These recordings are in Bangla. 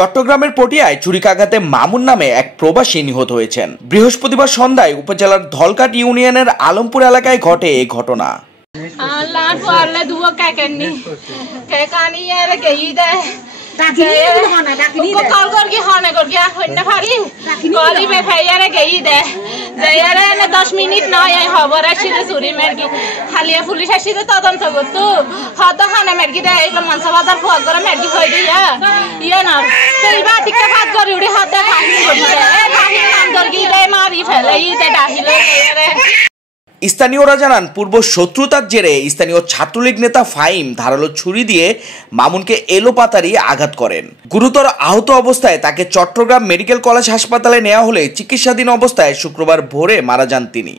চট্টগ্রামের পটিয়ায় ছুরিকাঘাতে মামুন নামে এক প্রবাসী নিহত হয়েছেন। বৃহস্পতিবার সন্ধ্যায় উপজেলার ধলকাট ইউনিয়নের আলমপুর এলাকায় ঘটে এই ঘটনা। পুলিশ আসিতে তদন্ত করতো হয়তো খানে মেরগি দেয় মাংস বাজার ফোয়াদ করে মেরগি হয়ে দিয়া ইয়ে না সেইবা টিকা ভাত করে উড়ে হাতে মারি ফেলে ইতে ডাহিলে। স্থানীয়রা জানান, পূর্ব শত্রুতার জেরে স্থানীয় ছাত্রলীগ নেতা ফাহিম ধারালো ছুরি দিয়ে মামুনকে এলোপাতাড়ি আঘাত করেন। গুরুতর আহত অবস্থায় তাকে চট্টগ্রাম মেডিকেল কলেজ হাসপাতালে নেওয়া হলে চিকিৎসাধীন অবস্থায় শুক্রবার ভোরে মারা যান তিনি।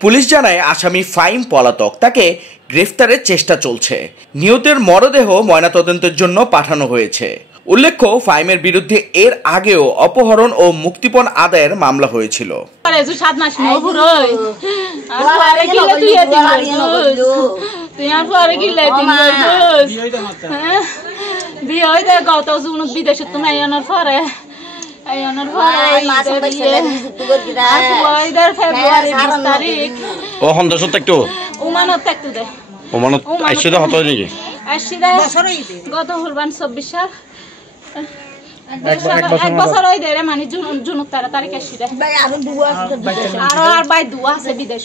পুলিশ জানায় আসামি ফাহিম পলাতক, তাকে গ্রেফতারের চেষ্টা চলছে। নিহতের মরদেহ ময়নাতদন্তের জন্য পাঠানো হয়েছে। উল্লেখ্য, ফাহিমের বিরুদ্ধে এর আগেও অপহরণ ও মুক্তিপণ আদায়ের মামলা হয়েছিল। এক বছর ওই দেরে মানে জুন 13 তারিখ আসি আর ভাই দুয়া আছে বিদেশ।